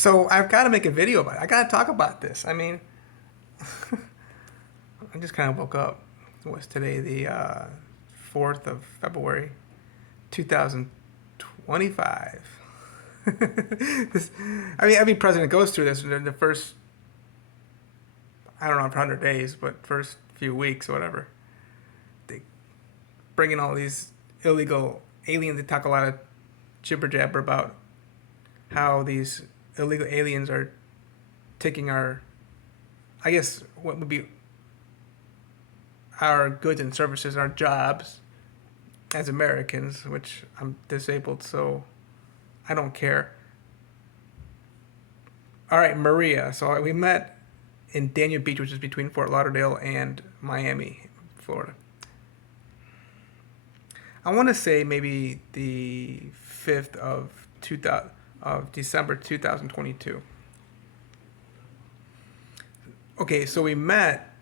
So I've got to make a video about it. I got to talk about this. I mean, I just kind of woke up. What's today? The 4th of February, 2025. this, every president goes through this in the first, I don't know, 100 days, but first few weeks or whatever. They bring in all these illegal aliens. They talk a lot of jibber jabber about how these illegal aliens are taking our, I guess, what would be our goods and services, our jobs as Americans, which I'm disabled, so I don't care. All right, Maria. So we met in Dania Beach, which is between Fort Lauderdale and Miami, Florida. I want to say maybe the 5th of 2000, of December 2022. Okay, so we met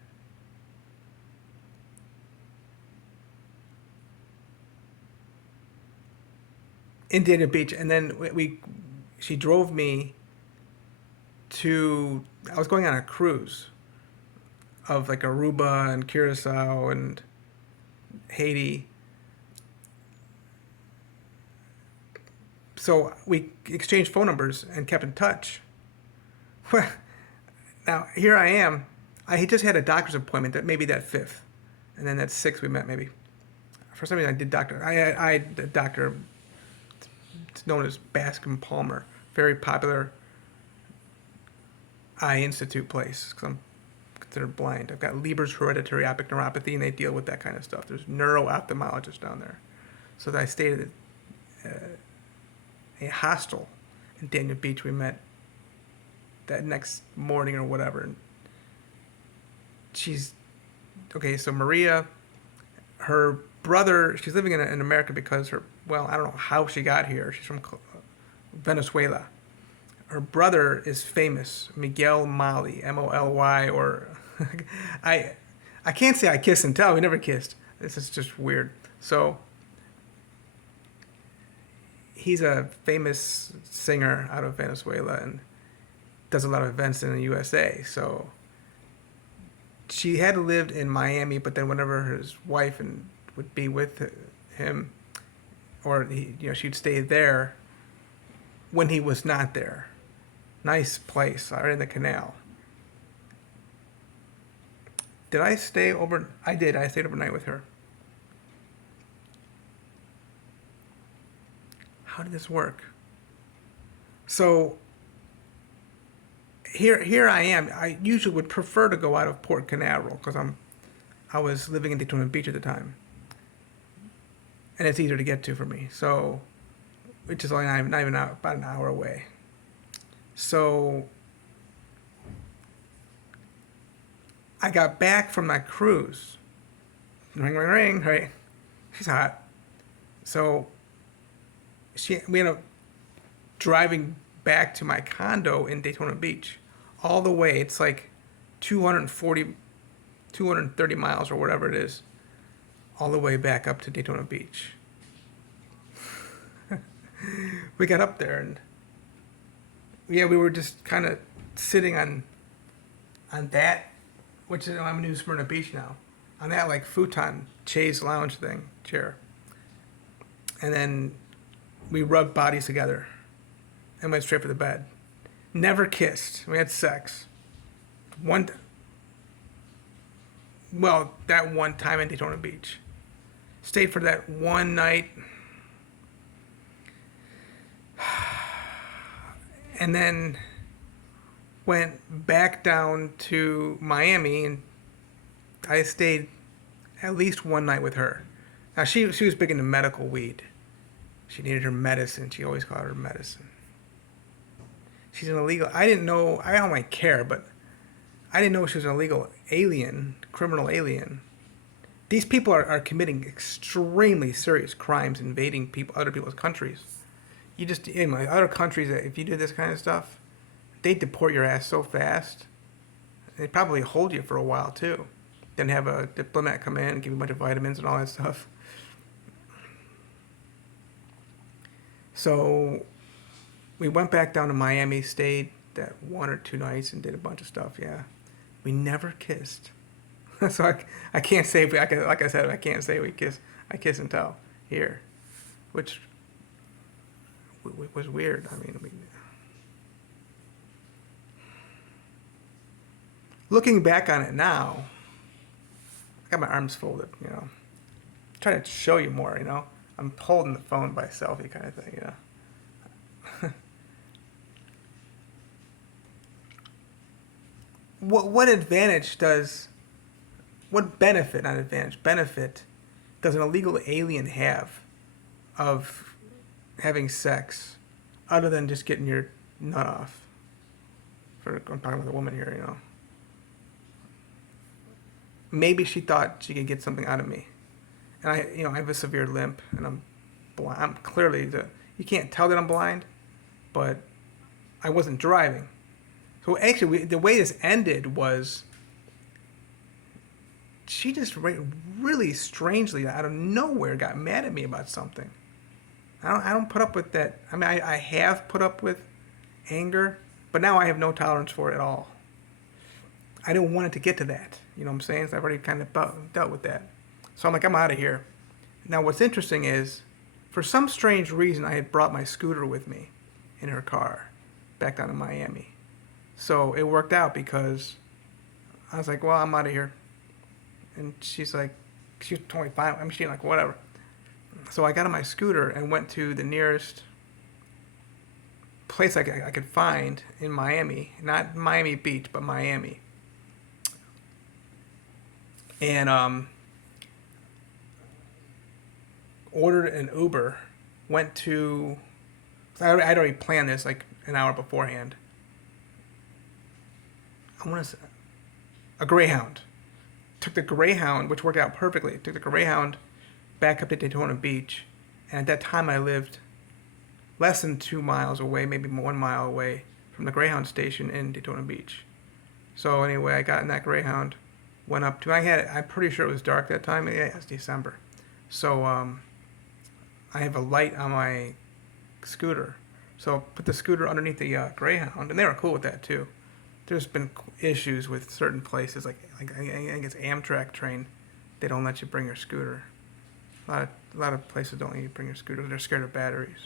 in Dania Beach, and then she drove me to. I was going on a cruise of like Aruba and Curacao and Haiti. So we exchanged phone numbers and kept in touch. Now here I am. I just had a doctor's appointment that maybe that 5th, and then that 6th we met maybe. For some reason I did doctor. I had a doctor. It's known as Bascom Palmer, very popular eye institute place because I'm considered blind. I've got Leber's hereditary optic neuropathy, and they deal with that kind of stuff. There's neuro ophthalmologists down there, so I stayed at a hostel in Dania Beach. We met that next morning or whatever, and she's okay. So Maria, her brother, she's living in America because I don't know how she got here. She's from Venezuela. Her brother is famous, Miguel Molly, Molly, or I I can't say I kiss and tell. We never kissed. This is just weird. So he's a famous singer out of Venezuela and does a lot of events in the USA. So she had lived in Miami, but then whenever his wife and would be with him, or she'd stay there when he was not there. Nice place, right in the canal. Did I stay over? I did. I stayed overnight with her. How did this work? So here I am. I usually would prefer to go out of Port Canaveral because I was living in Daytona Beach at the time, and it's easier to get to for me. So, which is only not even about an hour away. So I got back from my cruise. Ring, ring, ring. Right, she's hot. So we ended up driving back to my condo in Daytona Beach, all the way. It's like 240, 230 miles or whatever it is, all the way back up to Daytona Beach. We got up there and we were just kind of sitting on that, which is I'm in New Smyrna Beach now, on that like futon chaise lounge thing chair, and then we rubbed bodies together and went straight for the bed. Never kissed. We had sex. One, that one time in Daytona Beach. Stayed for that one night. And then went back down to Miami, and I stayed at least one night with her. Now she was big into medical weed. She needed her medicine. She always called her medicine. She's an illegal. I didn't know. I don't like care, but I didn't know she was an illegal alien, criminal alien. These people are committing extremely serious crimes, invading other people's countries. In other countries, if you do this kind of stuff, they deport your ass so fast. They probably hold you for a while too. Then have a diplomat come in and give you a bunch of vitamins and all that stuff. So We went back down to Miami, stayed that 1 or 2 nights, and did a bunch of stuff. Yeah, we never kissed. So I can't say like I said, I can't say we kiss. I kiss and tell here, which was weird. I mean, looking back on it now, I got my arms folded. Trying to show you more. I'm holding the phone by selfie kind of thing. What advantage does what benefit, not advantage, benefit does an illegal alien have of having sex other than just getting your nut off? I'm talking with a woman here. Maybe she thought she could get something out of me. And I have a severe limp and I'm blind. I'm clearly you can't tell that I'm blind, but I wasn't driving. So actually, the way this ended was she just really strangely out of nowhere got mad at me about something. I don't put up with that. I mean, I have put up with anger, but now I have no tolerance for it at all. I didn't want it to get to that. You know what I'm saying? So I've already kind of dealt with that. So I'm like, I'm out of here. Now, what's interesting is, for some strange reason, I had brought my scooter with me in her car back down to Miami. So it worked out because I was like, well, I'm out of here. And she's like, she was totally fine. I mean, she's like, whatever. So I got on my scooter and went to the nearest place I could find in Miami. Not Miami Beach, but Miami. And ordered an Uber. Went to... I'd already planned this like an hour beforehand. I want to say a Greyhound. Took the Greyhound, which worked out perfectly. Took the Greyhound back up to Daytona Beach, and at that time I lived less than 2 miles away, maybe 1 mile away from the Greyhound station in Daytona Beach. So anyway, I got in that Greyhound, went up to. I'm pretty sure it was dark that time. Yeah, it was December. So I have a light on my scooter. So put the scooter underneath the Greyhound, and they were cool with that too. There's been issues with certain places, like I think it's Amtrak train. They don't let you bring your scooter. A lot of places don't let you bring your scooter. They're scared of batteries.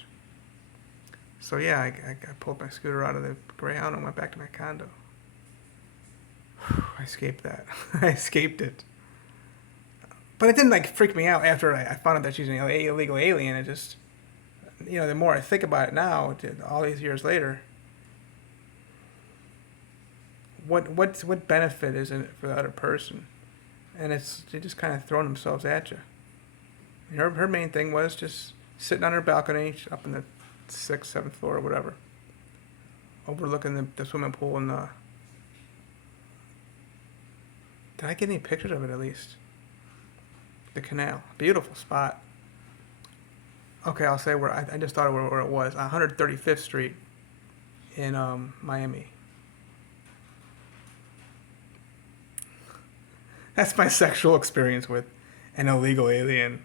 So yeah, I pulled my scooter out of the Greyhound and went back to my condo. I escaped that. I escaped it. But it didn't freak me out after I found out that she's an illegal alien. It just, the more I think about it now, all these years later, what benefit is in it for the other person? And they just kind of throwing themselves at you. Her main thing was just sitting on her balcony up in the 6th, 7th floor or whatever, overlooking the swimming pool and the. Did I get any pictures of it at least? The canal, beautiful spot. Okay, I'll say where I just thought of where it was, 135th Street in Miami. That's my sexual experience with an illegal alien.